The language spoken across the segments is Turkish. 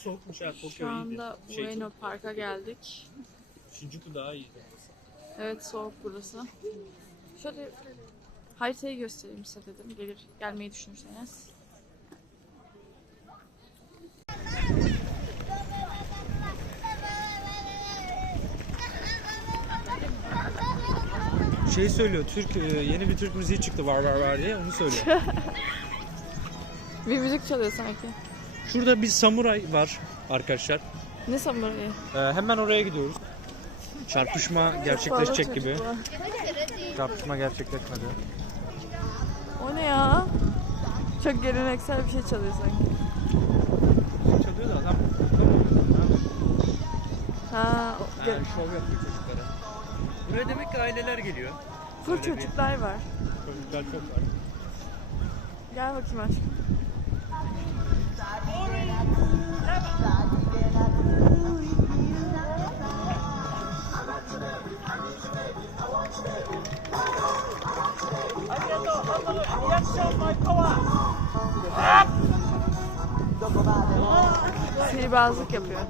soğukmuş ha. Tokyo Şu iyiydi. anda Şey, Ueno Park'a geldik. Shinjuku daha iyiydi. Evet soğuk burası. Şöyle haritayı göstereyim size dedim. Gelir gelmeyi düşünürseniz. Şey söylüyor, Türk e, yeni bir Türk müziği çıktı var var var diye onu söylüyor. Bir müzik çalıyor sanki. Şurada bir samuray var arkadaşlar. Ne samurayı? Ee, hemen oraya gidiyoruz. Çarpışma gerçekleşecek gibi. Çarpışma gerçekleşmedi. O ne ya? Çok geleneksel bir şey çalıyor sanki. Çalıyor da adam Ha, o- ge- şov yapıyor çocuklara. Buraya demek ki aileler geliyor. full çocuklar var. Çocuklar çok var. Gel bakayım aşkım. Sihirbazlık yapıyor.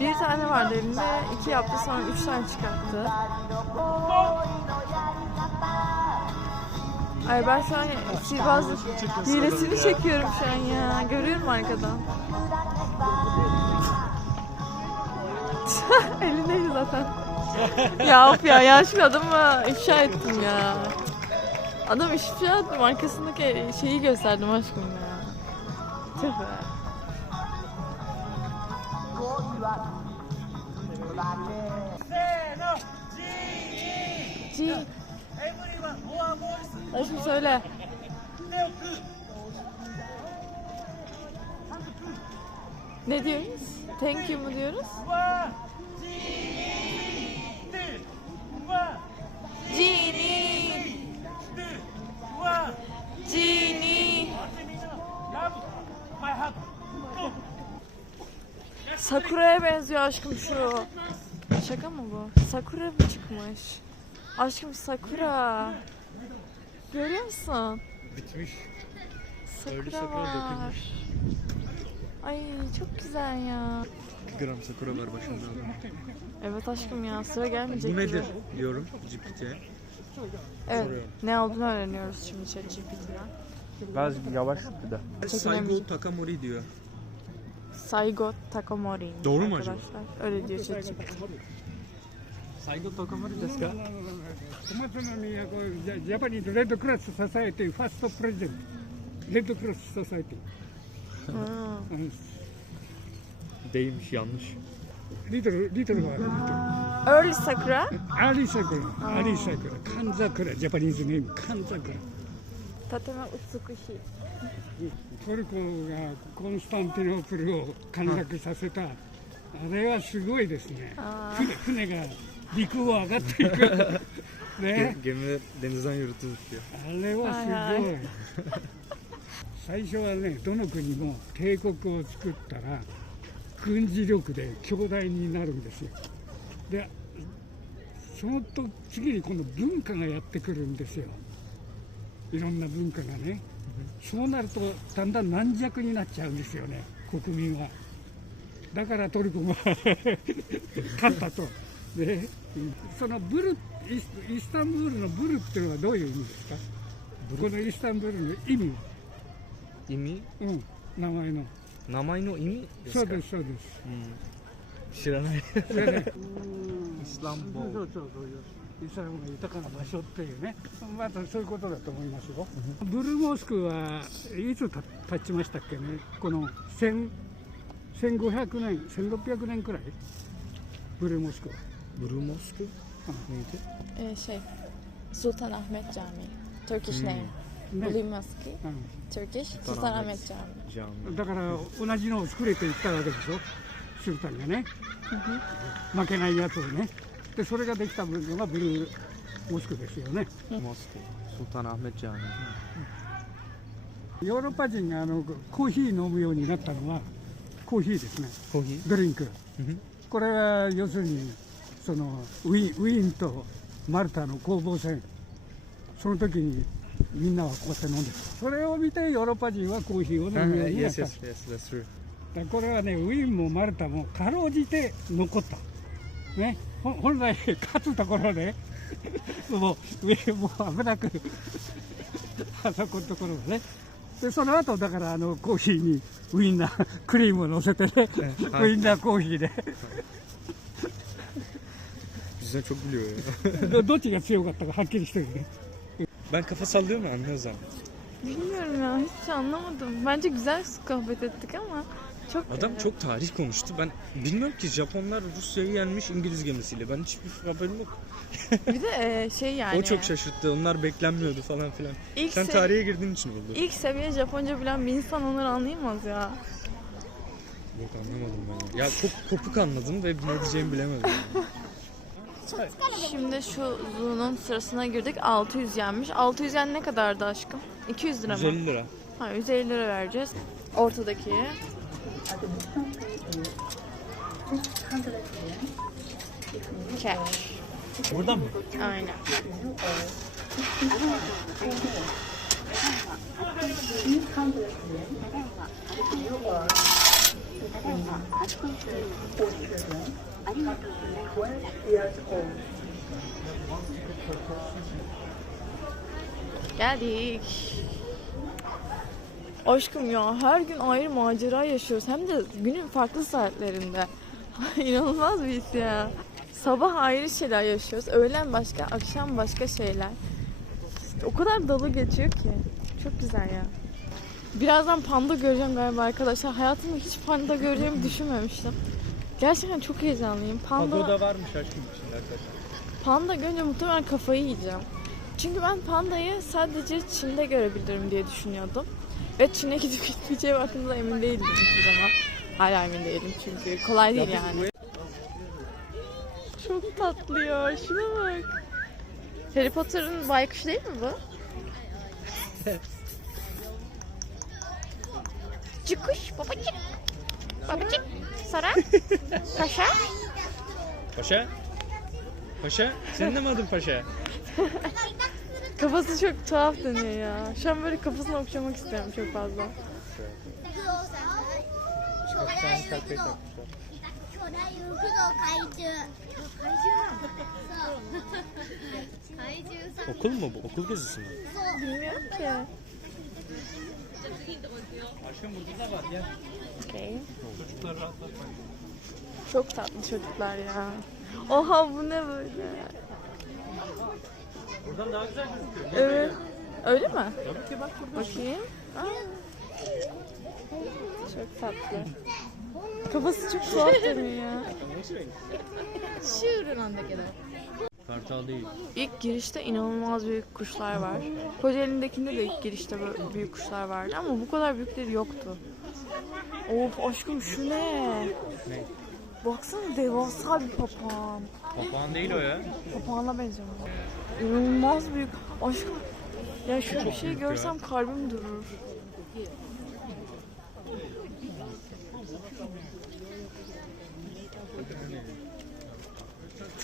Bir tane vardı elinde, iki yaptı sonra üç tane çıkarttı. Ay ben şu an sihirbazlık hilesini çekiyorum şu an ya. Görüyorum arkadan. Elindeydi zaten. ya of ya yanlışlıkla adamı ifşa ettim ya. Adam ifşa ettim arkasındaki şeyi gösterdim aşkım ya. Tüh. G. Aşkım söyle. Ne diyoruz? Thank you mu diyoruz? Genie. Genie. Sakura'ya benziyor aşkım şu. Şaka mı bu? Sakura mı çıkmış? Aşkım Sakura. Görüyor musun? Bitmiş. Sakura Sakura var. Ay çok güzel ya. 2 gram sakura var başında. Evet aşkım ya sıra gelmeyecek Bu nedir diyorum GPT'ye. Evet. Ne olduğunu öğreniyoruz şimdi ChatGPT'den. Biraz yavaş bir de. Saigo Takamori diyor. Saigo Takamori. Doğru mu acaba? Öyle diyor ChatGPT. Saigo Takamori desu ka? Japanese Red Cross Society first president. Red Cross Society. Hmm. Değilmiş yanlış. リトルリトルはリト Early Sakura. ルアーリーサクラアーリーサクラカンザクラジャパニーズネームカンザクラ Tateme Utsukushi. トルコがコンスタンティノープルを陥落させたあれはすごいですねあ船船が陸を上がっていくね Gemiler denizden yürütülür diyor. あれはすごいはいは最初はねどの国も帝国を作ったら 軍事力で強大になるんですよ。でそのと次に今度文化がやってくるんですよ。いろんな文化がね。そうなるとだんだん軟弱になっちゃうんですよね国民は。だからトルコが 勝ったと、ね、そのブルイスイスタンブールのブルっていうのはどういう意味ですか？このイスタンブールの意味、意味？うん、名前の名前の意味ですか？そうですそうです知らない。イスラムそうそうそうイスラムが豊かな場所っていうねまたそういうことだと思いますよブルーモスクはいつた立ちましたっけねこの1000 1500年1600年くらいブルーモスクはブルーモスク neydi? Ee, şey. Sultanahmet Camii. Turkish Hmm. name. ね Blue Mosque. う Turkish? Sultanahmet Camii. じゃだから同じのを作れと言ったわけでしょ？スルタンがね。負けないやつをね。でそれができたのがブルーモスクですよね。モスク。Sultanahmet Camii. ヨーロッパ人があのコーヒー飲むようになったのはコーヒーですね。コーヒー？ドリンク。うん。これは要するにそのウィウィーンとマルタの攻防戦その時にみんなはこうやって飲んでる。それを見てヨーロッパ人はコーヒーを飲むようになった。これはねウィーンもマルタもかろうじて残った。ねほ本来勝つところで もうウィーンも危なく あそこのところがね。でその後だからあのコーヒーにウインナー クリームを乗せてね、はい。ウインナーコーヒーで。どっちが強かったかはっきりしてるね Ben kafa sallıyorum anlıyoruz ama. Bilmiyorum ya hiçbir şey anlamadım. Bence güzel sohbet ettik ama çok Adam çok tarih konuştu. Ben bilmiyorum ki Japonlar Rusya'yı yenmiş İngiliz gemisiyle. Ben hiçbir haberim yok. bir de e, şey yani. O çok şaşırttı. Onlar beklenmiyordu falan filan. İlk, Sen se- tarihe girdiğin için oldu. ilk seviye Japonca bilen bir insan onları anlayamaz ya. Yok anlamadım ben. Ya, ya çok kopuk anladım ve ne diyeceğimi bilemedim. Şimdi şu zoo'nun sırasına girdik. 600 yenmiş. 600 yen ne kadardı aşkım? 200 lira mı? 150 lira. Ha 150 lira vereceğiz. Ortadaki. Cash. Buradan mı? Aynen. Geldik. Aşkım ya her gün ayrı macera yaşıyoruz. Hem de günün farklı saatlerinde. İnanılmaz bir his ya. Sabah ayrı şeyler yaşıyoruz. Öğlen başka, akşam başka şeyler. O kadar dalı geçiyor ki. Çok güzel ya. Birazdan panda göreceğim galiba arkadaşlar. Hayatımda hiç panda göreceğimi düşünmemiştim. Gerçekten çok heyecanlıyım. Panda... Pagoda varmış aşkım içinde arkadaşlar. Panda görünce muhtemelen kafayı yiyeceğim. Çünkü ben pandayı sadece Çin'de görebilirim diye düşünüyordum. Ve Çin'e gidip gitmeyeceğim hakkında emin değildim hiçbir zaman. Hala emin değilim çünkü kolay değil yani. Çok tatlı ya. Şuna bak. Harry Potter'ın baykuşu değil mi bu? Çıkış babacık. Babacık. Sara. Paşa. Paşa. Paşa. Senin de mi adın Paşa? Kafası çok tuhaf dönüyor ya. Şu an böyle kafasını okşamak istiyorum çok fazla. Kaç tane kalpte takmışlar. Okul mu bu? Okul gezisi mi? Bilmiyorum ki. Aşkım burada da var gel. Okay. Çocuklar rahatlar. Çok tatlı çocuklar ya. Oha bu ne böyle? Buradan daha güzel gözüküyor. Evet. Öyle mi? Tabii ki bak burada. Bakayım. Aa. Çok tatlı. Kafası çok tuhaf dönüyor ya. Kartal değil. İlk girişte inanılmaz büyük kuşlar var. Kocaeli'ndekinde de ilk girişte büyük kuşlar vardı ama bu kadar büyükleri yoktu. Of aşkım şu ne? Ne? Baksana devasa bir papağan. Papağan değil o ya. Papağana benziyor. İnanılmaz büyük. Aşkım ya şöyle bir şey görsem kalbim durur.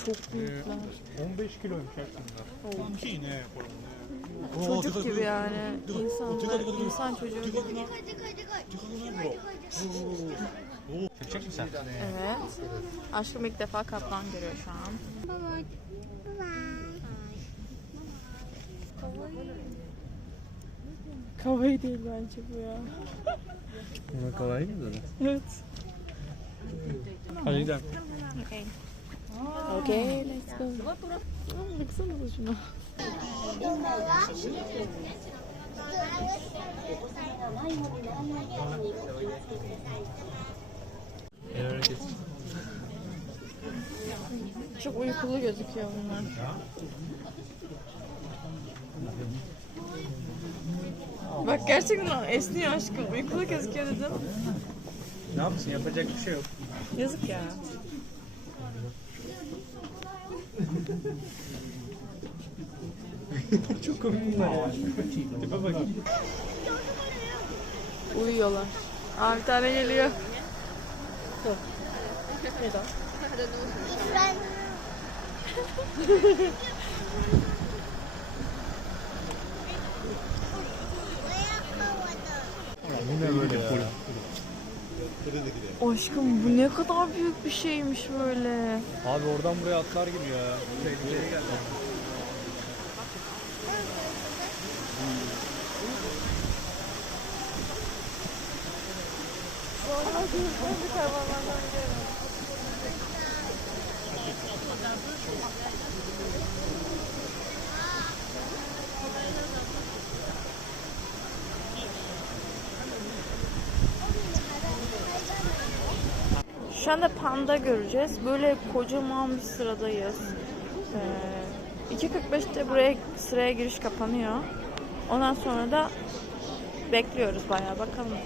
Çok büyükler. 15 kiloymuş bunlar. Çocuk gibi yani. İnsanlar, insan çocuğu gibi. Çekecek misin sen? Evet. Aşkım ilk defa kaplan görüyor şu an. Kawaii değil bence bu ya. Buna kolay mı dedi? Evet. Hadi gidelim. Okay. Okay, let's go. Aa, Baksana şuna. Çok uykulu gözüküyor bunlar. Bak gerçekten esniyor aşkım. Uykulu gözüküyor dedim. Ne yapsın yapacak bir şey yok. Yazık ya. Çok komik bunlar ya. Tipe bak. Uyuyorlar. Aa bir tane geliyor. Dur. Neden? Ben. Bu ne böyle ya? Aşkım bu ne kadar büyük bir şeymiş böyle. Abi oradan buraya atlar gibi ya. Tehlikeye geldi. Şu anda panda göreceğiz. Böyle kocaman bir sıradayız. Ee, 2.45'te buraya sıraya giriş kapanıyor. Ondan sonra da bekliyoruz bayağı bakalım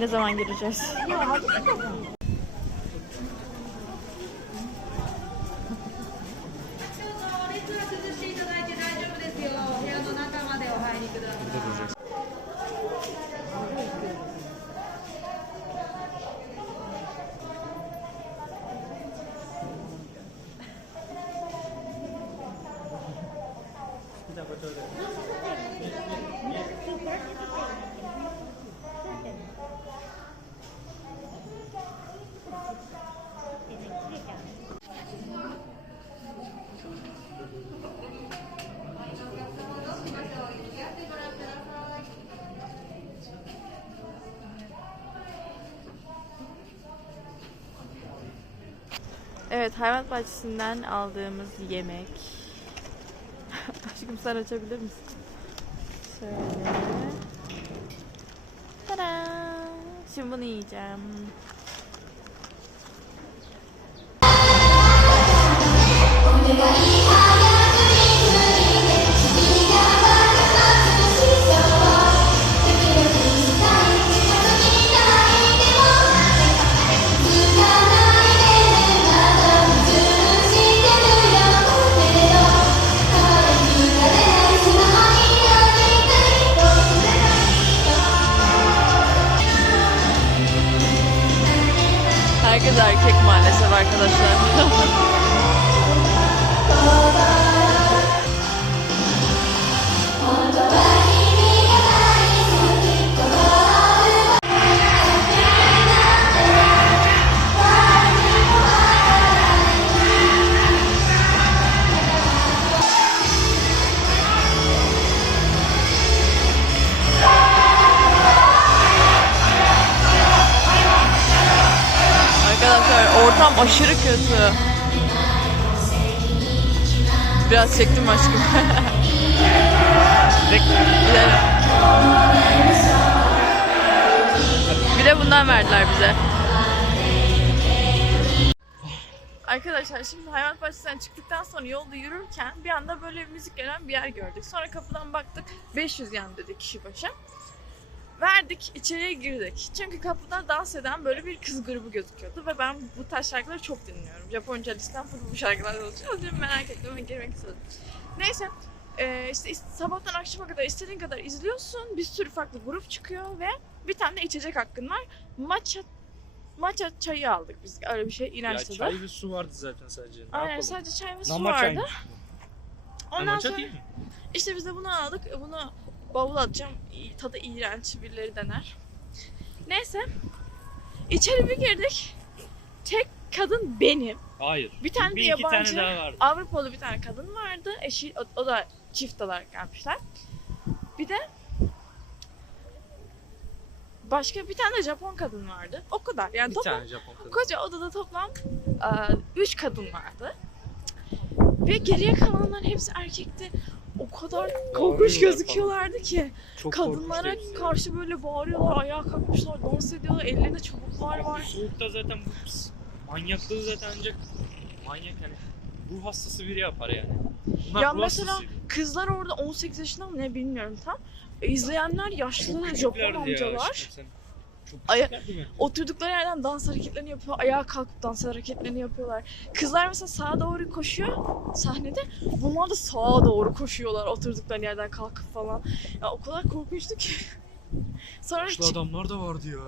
ne zaman gireceğiz. Evet hayvan bahçesinden aldığımız yemek. Aşkım sen açabilir misin? Şöyle. Tada! Şimdi bunu yiyeceğim. Herkes maalesef arkadaşlar. Çektim aşkım. Gidelim. Bir de bundan verdiler bize. Arkadaşlar şimdi hayvan bahçesinden çıktıktan sonra yolda yürürken bir anda böyle müzik gelen bir yer gördük. Sonra kapıdan baktık 500 yan dedi kişi başı. Verdik, içeriye girdik. Çünkü kapıda dans eden böyle bir kız grubu gözüküyordu ve ben bu tarz şarkıları çok dinliyorum. Japonca listem full bu şarkılar oluşuyor. O yüzden merak ettim ve girmek istedim. Neyse, e, işte sabahtan akşama kadar istediğin kadar izliyorsun. Bir sürü farklı grup çıkıyor ve bir tane de içecek hakkın var. Matcha matcha çayı aldık biz. Öyle bir şey Ya iğrenç tadı. çay ve su vardı zaten sadece. Ne Aynen yapalım? sadece çay ve su Normal çay vardı. mı? Ondan Normal çay sonra değil mi? işte biz de bunu aldık. Bunu bavul atacağım. Tadı iğrenç. Birileri dener. Neyse. İçeri bir girdik. Tek kadın benim. Hayır. Bir tane de bir iki yabancı tane daha vardı. Avrupalı bir tane kadın vardı. Eşi o, o da çift olarak gelmişler. Bir de başka bir tane de Japon kadın vardı. O kadar. Yani Bir toplam tane Japon kadın. koca odada toplam 3 kadın vardı. Ve geriye kalanların hepsi erkekti. O kadar korkunç gözüküyorlardı ki. Çok Kadınlara korkunç karşı böyle bağırıyorlar, ayağa kalkmışlar, dans ediyorlar, ellerinde çubuklar Bu var. soğukta zaten bu pis- manyaklığı zaten ancak manyak yani ruh hastası biri yapar yani. Bunlar Ya ruh mesela. Kızlar orada 18 yaşında mı ne bilmiyorum tam. E, İzleyenler yaşlı Çok Japon küçüklerdi ya amcalar. aşkım sen. Aya-? Oturdukları yerden dans hareketlerini yapıyor, ayağa kalkıp dans hareketlerini yapıyorlar. Kızlar mesela sağa doğru koşuyor sahnede. Bunlar da sağa doğru koşuyorlar oturdukları yerden kalkıp falan. Ya o kadar korkunçtu ki. Sonra Yaşlı çık- adamlar da vardı ya.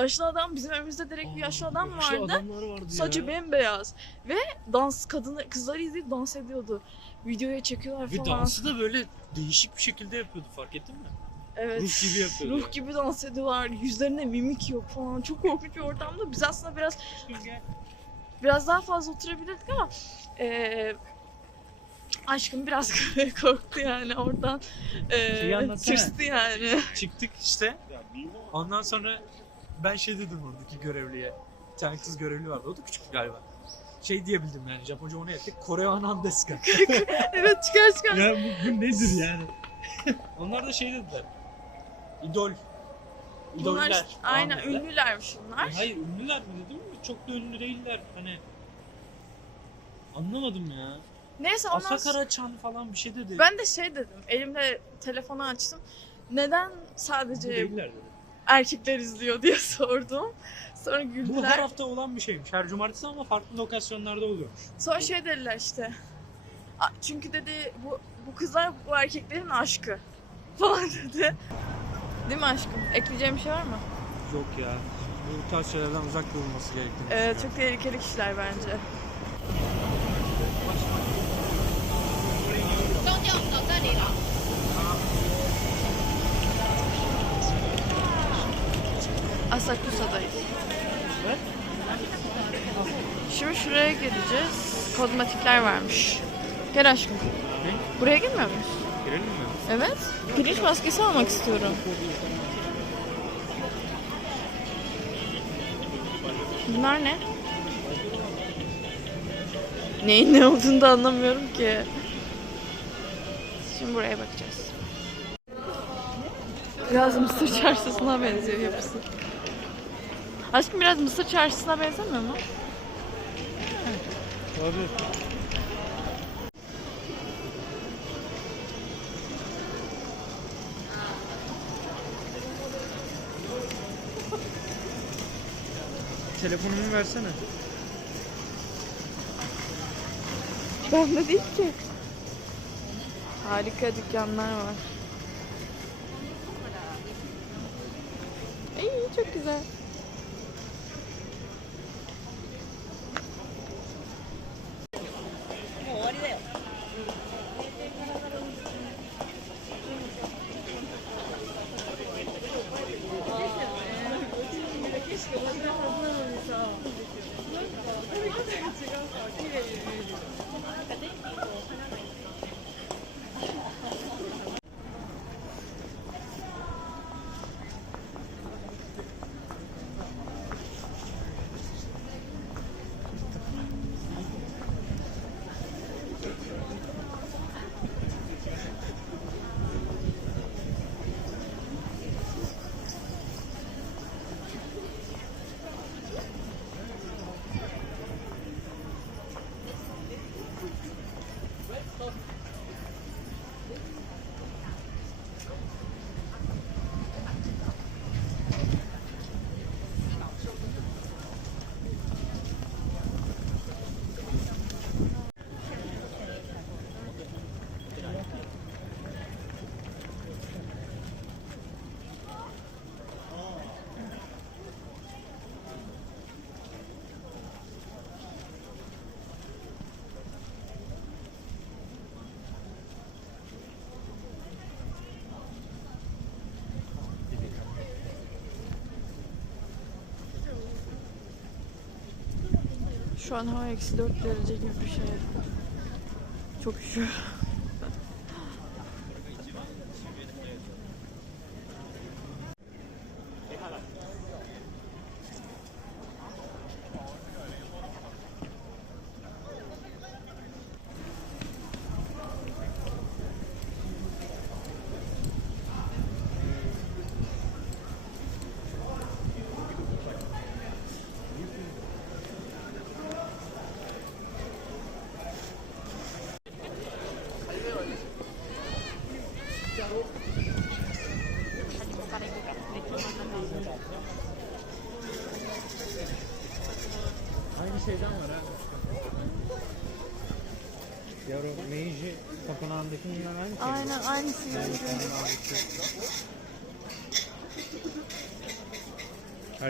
yaşlı adam bizim önümüzde direkt bir yaşlı Aa, adam yaşlı vardı. adamlar vardı Saçı ya. bembeyaz ve dans kadını kızları izleyip dans ediyordu. Videoya çekiyorlar Ve falan. dansı da böyle değişik bir şekilde yapıyordu fark ettin mi? Evet. Ruh gibi yapıyorlar. Ruh gibi dans ediyorlar. Yüzlerinde mimik yok falan. Çok korkunç bir ortamda. Biz aslında biraz biraz daha fazla oturabilirdik ama eee aşkım biraz korktu yani oradan. Anlatsana. tırstı yani. Çıktık işte. Ondan sonra ben şey dedim oradaki görevliye. Bir tane kız görevli vardı. O da küçük galiba. Şey diyebildim yani Japonca onu ettik. Kore anan desu ka. evet çıkar çıkar. ya bu, bu nedir yani? Onlar da şey dediler. İdol. Bunlar İdoller. aynen dediler. ünlülermiş bunlar. E, Hayır ünlüler mi dedim mi? Çok da ünlü değiller. Hani anlamadım ya. Neyse ondan sonra- Asakara Chan falan bir şey dedi. ben de şey dedim. Elimde telefonu açtım. Neden Bu sadece değiller dedi. erkekler izliyor diye sordum. Sonra Bu her güldüler. hafta olan bir şeymiş. Her cumartesi ama farklı lokasyonlarda oluyormuş. Sonra şey dediler işte. "A- Çünkü dedi bu bu kızlar bu erkeklerin aşkı falan dedi. Değil mi aşkım? Ekleyeceğim bir şey var mı? Yok ya. Bu tarz şeylerden uzak durulması gerektiğini Ee, düşünüyorum. çok tehlikeli kişiler bence. Asakusa'dayız. Şimdi şuraya gideceğiz. Kozmetikler varmış. Gel aşkım. Ne? Buraya girmiyor muyuz? Girelim mi? Evet. Pirinç maskesi almak istiyorum. Bunlar ne? Neyin ne olduğunu da anlamıyorum ki. Şimdi buraya bakacağız. Biraz Mısır çarşısına benziyor yapısı. Aşkım biraz Mısır çarşısına benzemiyor mu? Tabii. Telefonumu versene. Bende değil ki. Harika dükkanlar var. İyi çok güzel. Şu an hava eksi 4 derece gibi bir şey. Çok üşüyorum.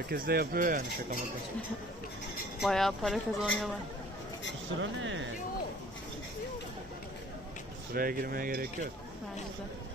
Herkes de yapıyor yani şaka maka. Bayağı para kazanıyorlar. Bu sıra ne? Sıraya girmeye gerek yok. Bence de.